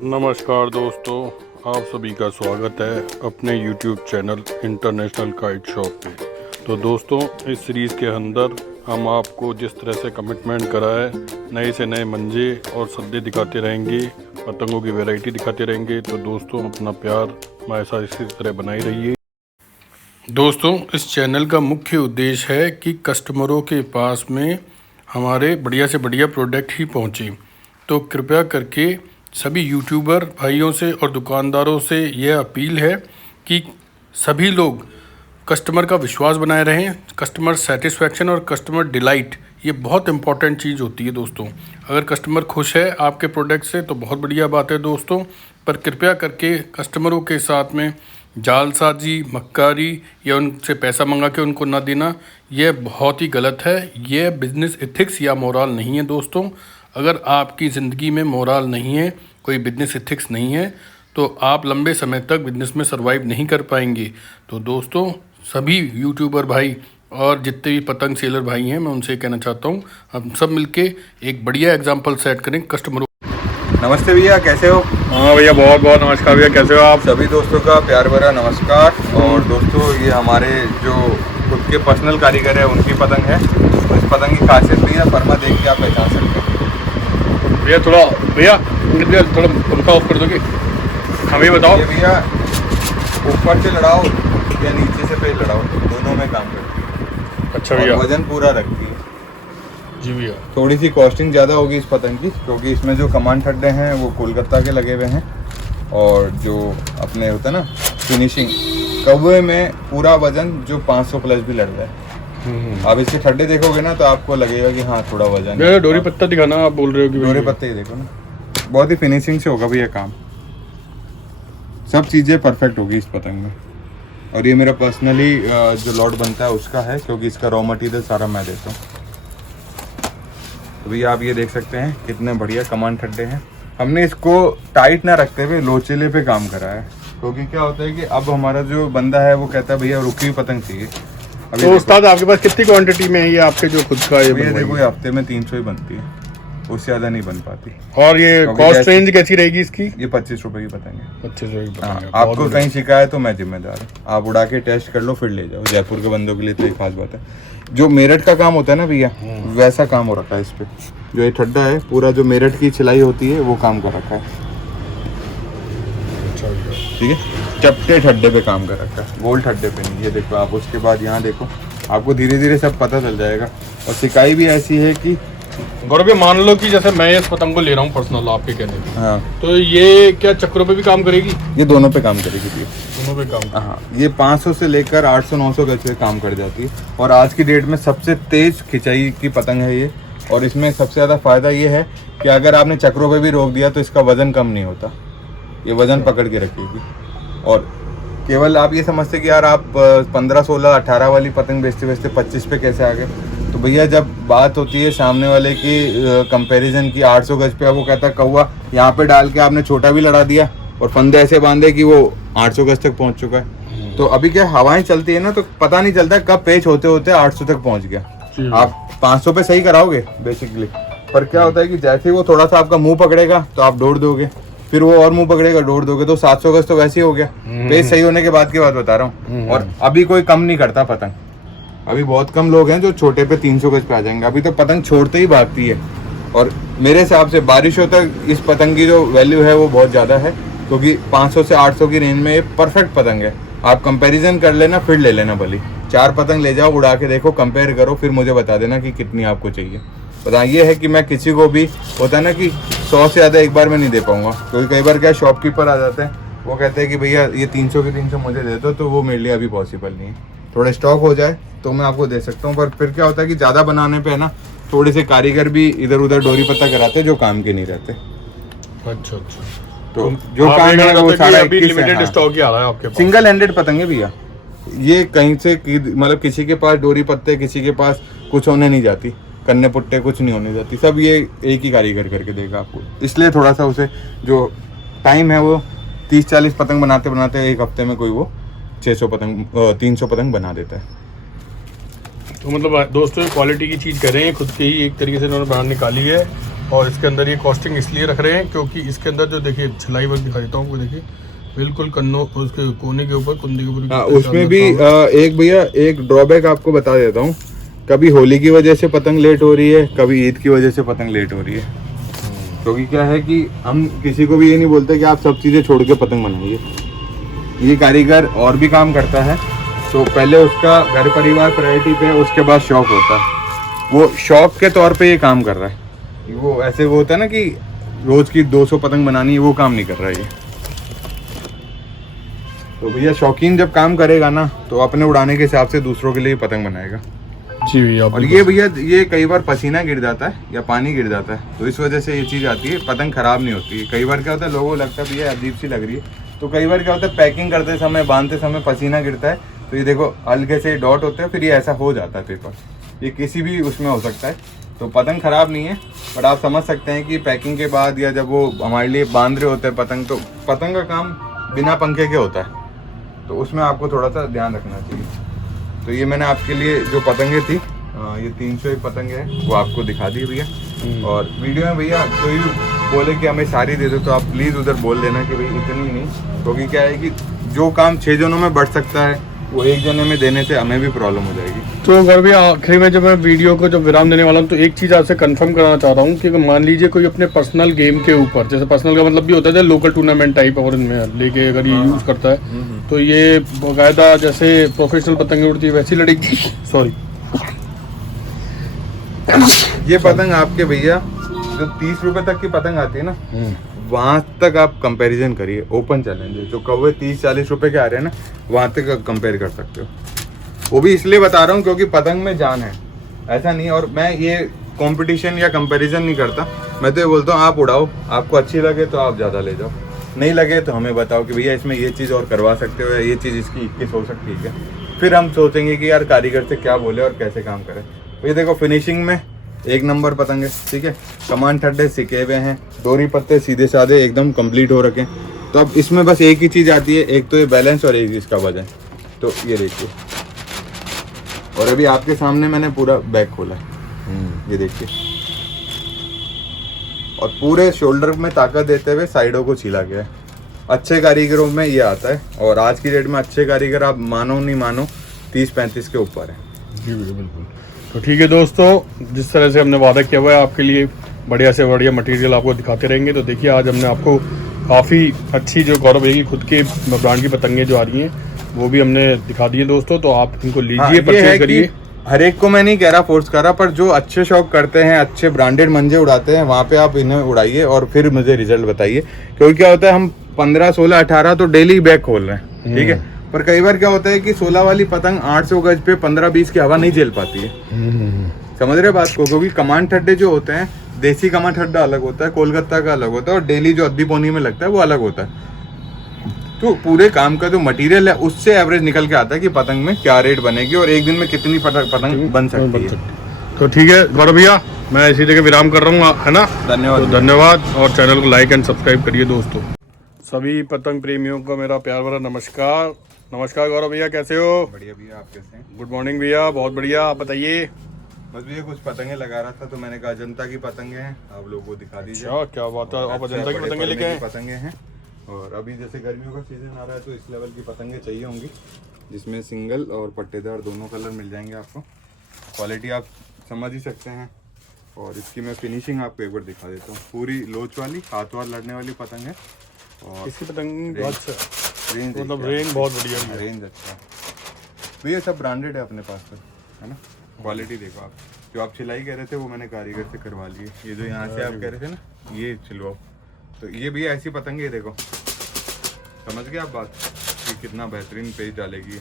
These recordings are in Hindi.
नमस्कार दोस्तों, आप सभी का स्वागत है अपने YouTube channel international kite shop पे। तो दोस्तों, इस सीरीज़ के अंदर हम आपको जिस तरह से कमिटमेंट करा है, नए से नए मंजे और सद्दे दिखाते रहेंगे, पतंगों की वैरायटी दिखाते रहेंगे। तो दोस्तों, अपना प्यार हमारे साथ इसी तरह बनाए रहिए। दोस्तों, इस चैनल का मुख्य उद्देश्य है कि कस्टमरों के पास में हमारे बढ़िया से बढ़िया प्रोडक्ट ही पहुँचे। तो कृपया करके सभी यूट्यूबर भाइयों से और दुकानदारों से यह अपील है कि सभी लोग कस्टमर का विश्वास बनाए रहें। कस्टमर सेटिस्फैक्शन और कस्टमर डिलाइट, ये बहुत इंपॉर्टेंट चीज़ होती है दोस्तों। अगर कस्टमर खुश है आपके प्रोडक्ट से तो बहुत बढ़िया बात है दोस्तों, पर कृपया करके कस्टमरों के साथ में जालसाजी, मक्कारी या उनसे पैसा मंगा के उनको ना देना, यह बहुत ही गलत है। यह बिज़नेस एथिक्स या मोरल नहीं है दोस्तों। अगर आपकी ज़िंदगी में मोरल नहीं है, कोई बिज़नेस एथिक्स नहीं है, तो आप लंबे समय तक बिज़नेस में सर्वाइव नहीं कर पाएंगे। तो दोस्तों, सभी यूट्यूबर भाई और जितने भी पतंग सेलर भाई हैं, मैं उनसे कहना चाहता हूँ, हम सब मिलके एक बढ़िया एग्जाम्पल सेट करें कस्टमरों। नमस्ते भैया, कैसे हो? हाँ भैया, बहुत बहुत नमस्कार भैया, कैसे हो आप? सभी दोस्तों का प्यार भरा नमस्कार। और दोस्तों, ये हमारे जो खुद के पर्सनल कारीगर है उनकी पतंग है। तो इस पतंग की खासियत भैया फरमा देख के आप पहचान सकते हैं। भैया थोड़ा पंखा ऑफ कर दोगे? हमें बताओ। ये भैया ऊपर से लड़ाओ या नीचे से पेड़ लड़ाओ, दोनों में काम करती है। अच्छा और भैया। वजन पूरा रखती है। जी भैया। थोड़ी सी कॉस्टिंग ज़्यादा होगी इस पतंग की, क्योंकि इसमें जो कमान ठड्डे हैं वो कोलकाता के लगे हुए हैं। और जो अपने होता है ना फिनिशिंग, कौवे में पूरा वजन जो 500 प्लस भी लड़ रहा है। आप इसके ठड्डे देखोगे ना तो आपको लगेगा कि हाँ थोड़ा वजन है। डोरी पत्ता दिखाना, आप बोल रहे हो कि डोरी पत्ते ही देखो ना, बहुत ही फिनिशिंग से होगा भैया काम। सब चीज़ें परफेक्ट होगी इस पतंग में। और ये मेरा पर्सनली जो लॉट बनता है उसका है, क्योंकि इसका रॉ मटेरियल सारा मैं देता हूँ। तो भैया आप ये देख सकते हैं कितने बढ़िया कमान ठड्डे हैं। हमने इसको टाइट ना रखते हुए लोचेले पे काम करा है, क्योंकि क्या होता है कि अब हमारा जो बंदा है वो कहता है भैया रुकी हुई पतंग चाहिए। अभी तो उस्ताद, आपके पास कितनी क्वांटिटी में है ये आपके जो खुद का ये भैया बनवाई देखो, है? ये हफ्ते में 300 ही बनती है, उससे ज़्यादा नहीं बन पाती। और ये कॉस्ट रेंज कैसी रहेगी इसकी? ये 25 रुपए की पतंग है। 25 रुपये। हाँ, आपको कहीं शिकायत तो मैं जिम्मेदार हूँ। आप उड़ा के टेस्ट कर लो फिर ले जाओ। जयपुर के बंदों के लिए तो ये खास बात है। जो मेरठ का काम होता है ना भैया, वैसा काम हो रखा है इस पे। जो ये ठड्डा है पूरा, जो मेरठ की सिलाई होती है वो काम कर रखा है। ठीक है, चपटे ठड्डे पे काम कर रखा है, गोल ठड्डे पे नहीं। ये देखो आप, उसके बाद यहाँ देखो, आपको धीरे धीरे सब पता चल जाएगा। और सिकाई भी ऐसी है कि गौरव, मान लो कि जैसे मैं इस पतंग को ले रहा हूँ पर्सनल आपके कहने पे, हाँ, तो ये क्या चक्रों पे भी काम करेगी? ये दोनों पे काम करेगी भैया। दोनों पे काम। हाँ, ये 500 से लेकर 800-900 गज पे काम कर जाती है। और आज की डेट में सबसे तेज खिंचाई की पतंग है ये। और इसमें सबसे ज़्यादा फायदा ये है कि अगर आपने चक्रों पे भी रोक दिया तो इसका वजन कम नहीं होता, ये वजन पकड़ के रखेगी। और केवल आप ये समझते कि यार आप 15, 16, 18 वाली पतंग बेचते बेचते 25 पे कैसे आ गए। तो भैया जब बात होती है सामने वाले की कंपैरिजन की, 800 गज पे, वो कहता है कौवा यहाँ पे डाल के आपने छोटा भी लड़ा दिया और फंदे ऐसे बांधे कि वो 800 गज तक पहुंच चुका है। तो अभी क्या हवाएं चलती है ना, तो पता नहीं चलता कब पेच होते होते 800 तक पहुंच गया। आप 500 पे सही कराओगे बेसिकली, पर क्या होता है कि जैसे ही वो थोड़ा सा आपका मुंह पकड़ेगा तो आप दौड़ दोगे, फिर वो और मुंह पकड़ेगा, दौड़ दोगे, तो 700 गज तो वैसे ही हो गया। पेच सही होने के बाद की बात बता रहा हूँ। और अभी कोई कम नहीं करता पतंग। अभी बहुत कम लोग हैं जो छोटे पे 300 गज पे आ जाएंगे। अभी तो पतंग छोड़ते ही भागती है। और मेरे हिसाब से बारिशों तक इस पतंग की जो वैल्यू है वो बहुत ज़्यादा है, क्योंकि 500 से 800 की रेंज में ये परफेक्ट पतंग है। आप कंपैरिजन कर लेना, फिर ले लेना भली। 4 पतंग ले जाओ, उड़ा के देखो, कंपेयर करो, फिर मुझे बता देना कि कितनी आपको चाहिए। पता ये है कि मैं किसी को भी, होता है ना कि 100 से ज़्यादा एक बार में नहीं दे पाऊंगा, क्योंकि कई बार क्या शॉपकीपर आ जाते हैं, वो कहते हैं कि भैया ये 300 के 300 मुझे दे दो, तो वो मेरे लिए अभी पॉसिबल नहीं है। थोड़ा स्टॉक हो जाए तो मैं आपको दे सकता हूँ, पर फिर क्या होता है कि ज़्यादा बनाने पे है ना, थोड़े से कारीगर भी इधर उधर डोरी पत्ता कराते हैं जो काम के नहीं रहते। अच्छा। तो जो काम है वो सारा 21 है। हाँ। स्टॉक ही आ रहा है आपके पास? सिंगल हैंडेड पतंग है भैया ये। कहीं से मतलब किसी के पास डोरी पत्ते, किसी के पास कुछ होने नहीं जाती, कन्ने पुट्टे कुछ नहीं होने जाती, सब ये एक ही कारीगर करके देगा आपको। इसलिए थोड़ा सा उसे जो टाइम है वो 30-40 पतंग बनाते बनाते एक हफ्ते में कोई वो 300 पतंग बना देता है। तो मतलब दोस्तों, क्वालिटी की चीज़ कर रहे हैं, खुद के ही एक तरीके से उन्होंने बाहर निकाली है। और इसके अंदर ये कॉस्टिंग इसलिए रख रहे हैं क्योंकि इसके अंदर जो देखिए सिलाई वर्क दिखा देता हूँ आपको, देखिए बिल्कुल कन्नों उसके कोने के ऊपर कुंदी के ऊपर। हाँ, उसमें भी एक भैया एक ड्रॉबैक आपको बता देता हूँ। कभी होली की वजह से पतंग लेट हो रही है, कभी ईद की वजह से पतंग लेट हो रही है। क्योंकि क्या है कि हम किसी को भी ये नहीं बोलते कि आप सब चीज़ें छोड़ के पतंग बनाइए। ये कारीगर और भी काम करता है, तो पहले उसका घर परिवार प्रायोरिटी पे, उसके बाद शौक होता है। वो शौक के तौर पे ये काम कर रहा है। वो ऐसे वो होता है ना कि रोज की 200 पतंग बनानी है, वो काम नहीं कर रहा है ये। तो भैया शौकीन जब काम करेगा ना, तो अपने उड़ाने के हिसाब से दूसरों के लिए पतंग बनाएगा। जी भैया। और ये भैया ये कई बार पसीना गिर जाता है या पानी गिर जाता है, तो इस वजह से ये चीज़ आती है, पतंग खराब नहीं होती है। कई बार क्या होता है, लोगों को लगता है भैया अजीब सी लग रही है, तो कई बार क्या होता है पैकिंग करते समय, बांधते समय पसीना गिरता है, तो ये देखो हल्के से डॉट होते हैं, फिर ये ऐसा हो जाता है पेपर। ये किसी भी उसमें हो सकता है, तो पतंग खराब नहीं है। बट आप समझ सकते हैं कि पैकिंग के बाद या जब वो हमारे लिए बांध रहे होते हैं पतंग, तो पतंग का काम बिना पंखे के होता है, तो उसमें आपको थोड़ा सा ध्यान रखना चाहिए। तो ये मैंने आपके लिए जो पतंगें थी, ये 301 पतंगे हैं, वो आपको दिखा दी भैया। और वीडियो में भैया कोई भी बोले कि हमें सारी दे दो, तो आप प्लीज़ उधर बोल देना कि भाई इतनी नहीं, क्योंकि क्या है कि जो काम 6 जनों में बढ़ सकता है, वो 1 जने में देने से हमें भी प्रॉब्लम हो जाएगी। तो अगर भी आखिरी में जब मैं वीडियो को जब विराम देने वाला हूँ, तो एक चीज़ आपसे कंफर्म कराना चाह रहा हूँ कि मान लीजिए कोई अपने पर्सनल गेम के ऊपर, जैसे पर्सनल का मतलब भी होता है लोकल टूर्नामेंट टाइप, और इनमें लेके अगर ये यूज़ करता है, तो ये बाकायदा जैसे प्रोफेशनल पतंगे उड़ती है वैसी लड़ेगी। सॉरी, ये पतंग आपके भैया जो 30 रुपए तक की पतंग आती है ना, वहां तक आप कंपैरिजन करिए। ओपन चैलेंज है, जो कौवे 30-40 रुपए के आ रहे हैं ना, वहां तक आप कंपेयर कर सकते हो। वो भी इसलिए बता रहा हूँ क्योंकि पतंग में जान है, ऐसा नहीं। और मैं ये कंपटीशन या कंपैरिजन नहीं करता, मैं तो ये बोलता हूँ आप उड़ाओ, आपको अच्छी लगे तो आप ज़्यादा ले जाओ, नहीं लगे तो हमें बताओ कि भैया इसमें ये चीज़ और करवा सकते हो, या ये चीज़ इसकी 21 हो सकती है। फिर हम सोचेंगे कि यार कारीगर से क्या बोले और कैसे काम करें। तो ये देखो फिनिशिंग में 1 नंबर पतंग है, ठीक है। कमान ठड्डे सिके हुए हैं, डोरी पत्ते सीधे साधे एकदम कंप्लीट हो रखे हैं। तो अब इसमें बस एक ही चीज़ आती है, एक तो ये बैलेंस और एक इसका वजन। तो ये देखिए, और अभी आपके सामने मैंने पूरा बैक खोला है, ये देखिए, और पूरे शोल्डर में ताकत देते हुए साइडों को छीला गया है। अच्छे कारीगरों में ये आता है, और आज की डेट में अच्छे कारीगर आप मानो नहीं मानो 30-35 के ऊपर है। जी बिल्कुल। तो ठीक है दोस्तों, जिस तरह से हमने वादा किया हुआ है आपके लिए बढ़िया से बढ़िया मटेरियल आपको दिखाते रहेंगे। तो देखिए आज हमने आपको काफ़ी अच्छी जो गौरव भैया की खुद के ब्रांड की पतंगें जो आ रही हैं वो भी हमने दिखा दी है दोस्तों। तो आप इनको लीजिए, परचेज करिए। हर एक को मैं नहीं कह रहा, फोर्स कर रहा, पर जो अच्छे शौक करते हैं, अच्छे ब्रांडेड मंजे उड़ाते हैं, वहाँ पे आप इन्हें उड़ाइए और फिर मुझे रिजल्ट बताइए। क्योंकि क्या होता है, हम 15, 16, 18 तो डेली बैक खोल रहे हैं, ठीक है, पर कई बार क्या होता है कि 16 वाली पतंग 800 गज पे 15-20 की हवा नहीं झेल पाती है। समझ रहे बात को? क्योंकि कमान ठड्डे जो होते हैं, देसी कमान ठड्डा अलग होता है, कोलकाता का अलग होता है, और डेली जो अद्दी पौनी में लगता है वो अलग होता है। तो पूरे काम का जो मटेरियल है उससे एवरेज निकल के आता है कि पतंग में क्या रेट बनेगी और एक दिन में कितनी पतंग बन सकती है। तो ठीक है गौरव भैया, मैं इसी जगह विराम कर रहा हूँ, है ना। धन्यवाद। तो धन्यवाद, और चैनल को लाइक एंड सब्सक्राइब करिए दोस्तों। सभी पतंग प्रेमियों को मेरा प्यार भरा नमस्कार। नमस्कार गौरव भैया, कैसे हो? बढ़िया भैया, आप कैसे हैं? गुड मॉर्निंग भैया, बहुत बढ़िया, आप बताइए। बस भैया कुछ पतंगे लगा रहा था, तो मैंने कहा अजंता की पतंगे हैं, आप लोगों को दिखा दीजिए। अच्छा, क्या बात है, आप अजंता की पतंगे लेके आए? पतंगे हैं, और अभी जैसे गर्मियों का सीजन आ रहा है तो इस लेवल की पतंगे चाहिए होंगी, जिसमें सिंगल और पट्टेदार दोनों कलर मिल जाएंगे आपको। क्वालिटी आप समझ ही सकते हैं। और इसकी मैं फिनिशिंग आपको एक बार दिखा देता हूँ। पूरी लोच वाली, हाथ वार लड़ने वाली पतंग है, और इसकी पतंग रेंज मतलब रेंज बहुत बढ़िया है। रेंज अच्छा है भैया, सब ब्रांडेड है अपने पास, है ना। क्वालिटी देखो आप, जो आप सिलाई कह रहे थे वो मैंने कारीगर से करवा लिए। ये जो यहाँ से आप कह रहे थे ना, ये सिलवाओ, तो ये भी ऐसी पतंग है, देखो समझ गए आप बात कि कितना बेहतरीन पेज डालेगी,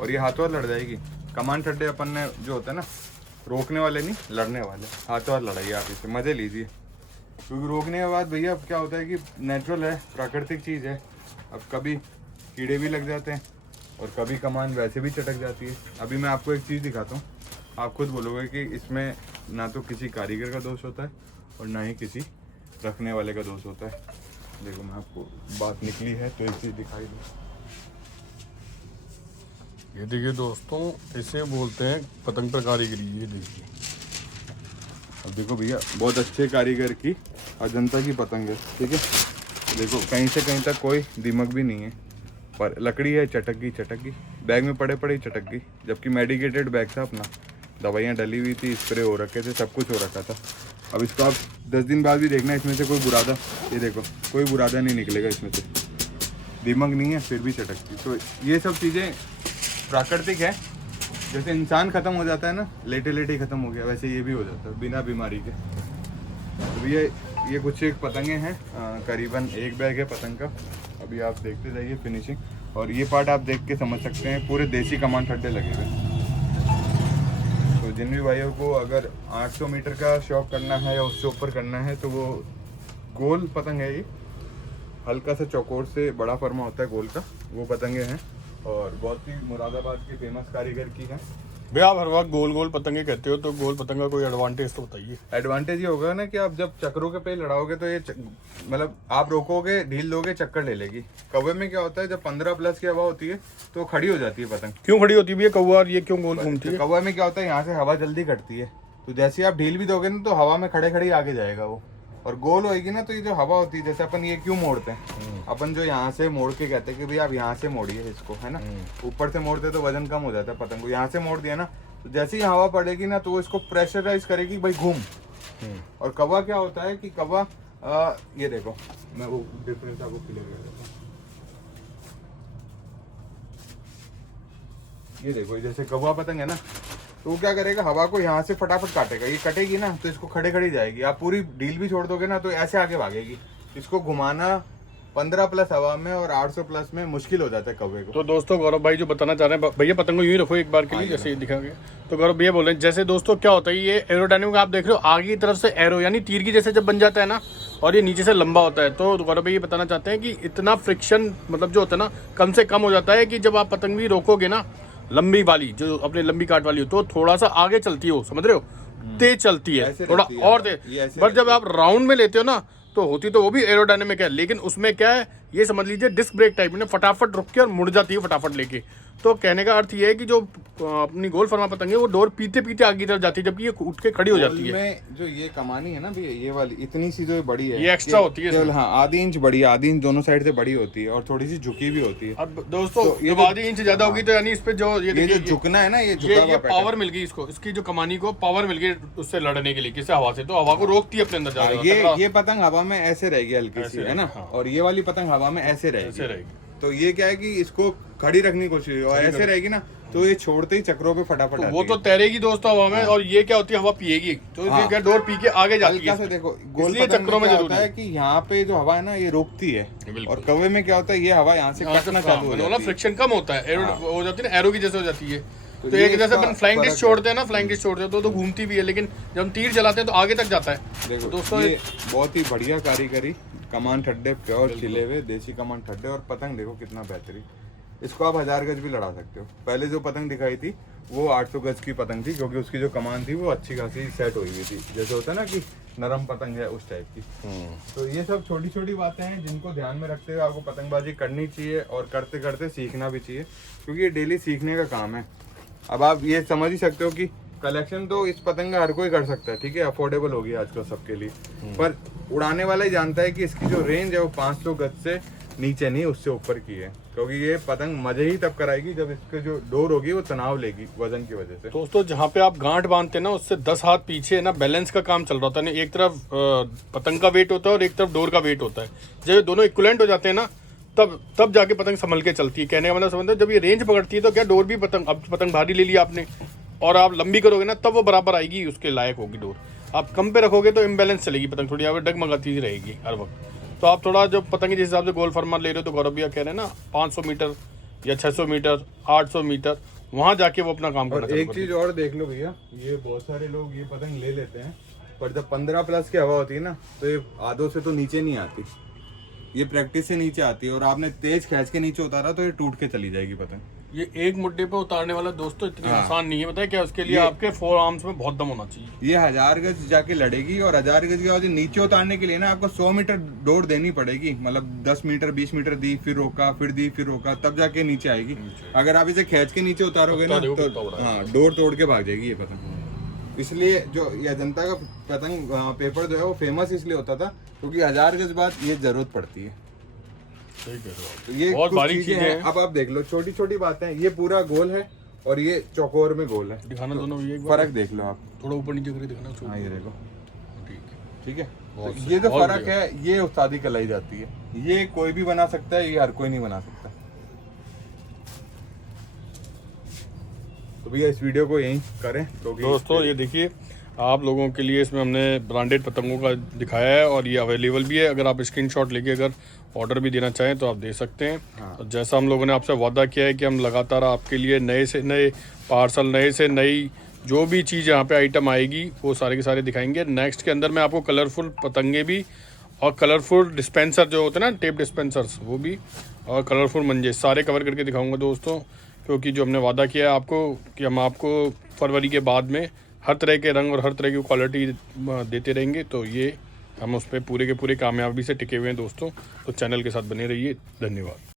और ये हाथों लड़ जाएगी। कमान ठड्डे अपन ने जो होता है ना, रोकने वाले नहीं, लड़ने वाले, हाथों लड़ाइए आप, इससे मज़े लीजिए। क्योंकि रोकने के बाद भैया अब क्या होता है कि नेचुरल है, प्राकृतिक चीज़ है, अब कभी कीड़े भी लग जाते हैं और कभी कमान वैसे भी चटक जाती है। अभी मैं आपको एक चीज़ दिखाता हूँ, आप खुद बोलोगे कि इसमें ना तो किसी कारीगर का दोष होता है और ना ही किसी रखने वाले का दोष होता है। देखो मैं आपको बात निकली है तो एक चीज़ दिखाई दूँ। ये देखिए दोस्तों, इसे बोलते हैं पतंग पर कारीगरी। ये देखिए, अब देखो भैया, बहुत अच्छे कारीगर की अजंता की पतंग है, ठीक है। देखो कहीं से कहीं तक कोई दीमक भी नहीं है, पर लकड़ी है चटक गई, बैग में पड़े पड़े ही चटक गई, जबकि मेडिकेटेड बैग था अपना, दवाइयाँ डली हुई थी, स्प्रे हो रखे थे, सब कुछ हो रखा था। अब इसको आप 10 दिन बाद भी देखना, इसमें से कोई बुरादा, ये देखो कोई बुरादा नहीं निकलेगा इसमें से, दीमक नहीं है फिर भी चटकती। तो ये सब चीज़ें प्राकृतिक है। जैसे इंसान ख़त्म हो जाता है ना, लेटे लेटे ही ख़त्म हो गया, वैसे ये भी हो जाता है बिना बीमारी के। तो ये कुछ एक पतंगे हैं, करीबन 1 बैग है पतंग का। अभी आप देखते जाइए फिनिशिंग, और ये पार्ट आप देख के समझ सकते हैं, पूरे देसी कमान ठड्डे लगे हुए। तो जिन भी भाइयों को अगर 800 मीटर का शौक करना है या उससे ऊपर करना है, तो वो गोल पतंग है, ये हल्का सा चौकोर से बड़ा फरमा होता है गोल का, वो पतंगे हैं, और बहुत ही मुरादाबाद की फेमस कारीगर की है। भैया आप हर वक्त गोल गोल पतंगे कहते हो, तो गोल पतंग का कोई एडवांटेज तो बताइए। एडवांटेज ये होगा ना कि आप जब चक्रों के पे लड़ाओगे तो ये मतलब आप रोकोगे, ढील दोगे, चक्कर ले लेगी। कौवे में क्या होता है, जब 15 प्लस की हवा होती है तो खड़ी हो जाती है पतंग। क्यों खड़ी होती है भैया कौवा, और ये क्यों गोल घूमती है? कौवे में क्या होता है, यहाँ से हवा जल्दी कटती है, तो जैसे आप ढील भी दोगे ना तो हवा में खड़े खड़े आगे जाएगा वो। और गोल होएगी ना तो ये जो हवा होती है, जैसे अपन ये क्यों मोड़ते हैं, अपन जो यहाँ से मोड़ के कहते हैं कि भाई आप यहाँ से मोड़िए इसको, है ना। ऊपर से मोड़ते तो वजन कम हो जाता है पतंग को, यहाँ से मोड़ दिया ना तो जैसे ही हवा पड़ेगी ना तो वो इसको प्रेशराइज करेगी, भाई घूम। और कौवा क्या होता है कि कौवा, ये देखो मैं वो डिफरेंस आपको क्लियर कर देता हूँ। ये देखो जैसे कौवा पतंग है ना, तो वो क्या करेगा, हवा को यहाँ से फटाफट काटेगा, ये कटेगी ना तो इसको खड़े खड़ी जाएगी। आप पूरी ढील भी छोड़ दोगे ना तो ऐसे आगे भागेगी। इसको घुमाना 15 प्लस हवा में और 800 प्लस में मुश्किल हो जाता है कौवे को। तो दोस्तों गौरव भाई जो बताना चाह रहे हैं, भैया पतंग को यूं ही रखो एक बार के लिए, जैसे दिखा गया। तो गौरव भैया बोल रहे हैं, जैसे दोस्तों क्या होता है, ये एरोडायनेमिक आप देख रहे हो, आगे की तरफ से एरो यानी तीर की जैसे जब बन जाता है ना, और ये नीचे से लंबा होता है, तो गौरव भाई ये बताना चाहते हैं कि इतना फ्रिक्शन मतलब जो होता है ना, कम से कम हो जाता है कि जब आप पतंग भी रोकोगे ना, लंबी वाली जो अपने लंबी काट वाली हो, तो थोड़ा सा आगे चलती हो, समझ रहे हो, तेज चलती है थोड़ा और तेज। बट जब आप राउंड में लेते हो ना तो होती तो वो भी एरोडायनेमिक है, लेकिन उसमें क्या है, ये समझ लीजिए डिस्क ब्रेक टाइप में फटाफट रुक के और मुड़ जाती है फटाफट लेके। तो कहने का अर्थ ये है कि जो अपनी गोल फरमा पतंग है वो डोर पीते पीते आगे की तरफ जाती है, जबकि ये उठ के खड़ी हो जाती है। में जो ये कमानी है ना भैया, ये वाली इतनी सी जो बड़ी है, ये एक्स्ट्रा होती है, हाँ आधी इंच बड़ी है, आधी इंच दोनों साइड से बड़ी होती है और थोड़ी सी झुकी भी होती है। अब दोस्तों जब आधी इंच ज्यादा होगी तो यानी इस पे जो ये जो झुकना है ना, ये पावर मिल गई इसको, इसकी जो कमानी को पावर मिल गई उससे लड़ने के लिए, किससे, हवा से, तो हवा को रोकती है अपने अंदर जाने। ये पतंग हवा में ऐसे रहेगी हल्की सी, है ना, और ये वाली पतंग हवा में ऐसे रहेगी। तो ये क्या है कि इसको खड़ी रखने की कोशिश, और ऐसे रहेगी ना तो ये छोड़ते ही चक्रों पे फटाफट वो तो तैरेगी दोस्तों हवा में, और ये क्या होती है, हवा पिएगी, तो ये क्या डोर पी के आगे जाती है। देखो गोल चक्रों में होता है कि यहाँ पे जो हवा है ना ये रोकती है, और कौवे में क्या होता है, ये हवा यहाँ से कटना चालू हो जाती है, फ्रिक्शन कम होता है, हो जाती है ना, एरो की जैसे हो जाती है। तो एक जैसे अपन फ्लाइंग डिश छोड़ते हैं ना, फ्लाइंग डिश छोड़ते हैं तो घूमती भी है, लेकिन जब हम तीर चलाते हैं तो आगे तक जाता है। देखो दोस्तों ये बहुत ही बढ़िया कारीगरी, कमान ठड्डे प्योर छिले हुए देसी कमान ठड्डे, और पतंग देखो कितना बेहतरीन। इसको आप 1000 गज भी लड़ा सकते हो। पहले जो पतंग दिखाई थी वो 800 गज की पतंग थी, क्योंकि उसकी जो कमान थी वो अच्छी खासी सेट हुई हुई थी, जैसे होता है ना कि नरम पतंग है उस टाइप की। तो ये सब छोटी छोटी बातें हैं जिनको ध्यान में रखते हुए आपको पतंगबाजी करनी चाहिए, और करते करते सीखना भी चाहिए, क्योंकि ये डेली सीखने का काम है। अब आप ये समझ ही सकते हो कि कलेक्शन तो इस पतंग का हर कोई कर सकता है, ठीक है, अफोर्डेबल होगी आजकल सबके लिए, पर उड़ाने वाला ही जानता है कि इसकी जो रेंज है वो 500 गज से नीचे नहीं, उससे ऊपर की है, क्योंकि ये पतंग मजे ही तब कराएगी जब इसके जो डोर होगी वो तनाव लेगी वजन की वजह से। दोस्तों जहाँ पे आप गांठ बांधते हैं ना, उससे 10 हाथ पीछे ना बैलेंस का काम चल रहा होता है, एक तरफ पतंग का वेट होता है और एक तरफ डोर का वेट होता है। जब ये दोनों इक्विवेलेंट हो जाते हैं ना, तब जाके पतंग संभल के चलती है। कहने का मतलब समझते हो, जब ये रेंज पकड़ती है तो क्या डोर भी अब पतंग भारी ले लिया आपने और आप लंबी करोगे ना, तब वो बराबर आएगी, उसके लायक होगी डोर। आप कम पे रखोगे तो इम्बैलेंस चलेगी पतंग, थोड़ी यहाँ पे डगमगाती ही रहेगी हर वक्त। तो आप थोड़ा जो पतंग जिस हिसाब से गोल फरमान ले रहे हो, तो गौरव भैया कह रहे हैं ना 500 मीटर या 600 मीटर 800 मीटर वहाँ जाके वो अपना काम करना। एक चीज और देख लो भैया, ये बहुत सारे लोग ये पतंग ले लेते हैं, पर जब 15 प्लस की हवा होती है ना तो ये आधों से तो नीचे नहीं आती, ये प्रैक्टिस से नीचे आती है, और आपने तेज खींच के नीचे उतारा तो ये टूट के चली जाएगी पतंग। ये एक मुड्डे पे उतारने वाला दोस्तों इतनी आसान नहीं है, बताए क्या, उसके लिए आपके 4 आर्म्स में बहुत दम होना चाहिए। ये 1000 गज जाके लड़ेगी, और 1000 गज के बाद नीचे उतारने के लिए ना आपको 100 मीटर डोर देनी पड़ेगी, मतलब 10 मीटर 20 मीटर दी, फिर रोका, फिर दी, फिर रोका, तब जाके नीचे आएगी। अगर आप इसे खींच के नीचे उतारोगे ना तो हाँ डोर तोड़ के भाग जाएगी ये पतंग। इसलिए जो ये अजंता का पतंग पेपर जो है वो फेमस इसलिए होता था क्योंकि 1000 गज बाद ये जरूरत पड़ती है। सही कह रहे हो आप। तो ये बहुत कुछ बारीक चीजें चीजें हैं। अब आप देख लो छोटी छोटी बातें हैं, ये पूरा गोल है और ये चौकोर में गोल है। दिखाना दोनों भी एक बार, फर्क देख लो आप। थोड़ा ऊपर नीचे करके दिखाना उसको। हाँ ये देखो, ठीक है। ठीक है। बहुत तो सही, ये जो बहुत फर्क है ये उस्तादी कहलाई जाती है। ये कोई भी बना सकता है, ये हर कोई नहीं बना सकता। तो भैया इस वीडियो को यहीं करें क्योंकि दोस्तों ये देखिए, आप लोगों के लिए इसमें हमने ब्रांडेड पतंगों का दिखाया है और ये अवेलेबल भी है। अगर आप स्क्रीनशॉट लेके अगर ऑर्डर भी देना चाहें तो आप दे सकते हैं। हाँ। और जैसा हम लोगों ने आपसे वादा किया है कि हम लगातार आपके लिए नए से नए पार्सल, नए से नई जो भी चीज़ यहाँ पे आइटम आएगी वो सारे के सारे दिखाएंगे। नेक्स्ट के अंदर मैं आपको कलरफुल पतंगे भी और कलरफुल डिस्पेंसर जो होते हैं ना, टेप डिस्पेंसर्स, वो भी, और कलरफुल मंजे सारे कवर करके दिखाऊंगा दोस्तों। क्योंकि जो हमने वादा किया है आपको कि हम आपको फरवरी के बाद में हर तरह के रंग और हर तरह की क्वालिटी देते रहेंगे, तो ये हम उस पर पूरे के पूरे कामयाबी से टिके हुए हैं दोस्तों। तो चैनल के साथ बने रहिए। धन्यवाद।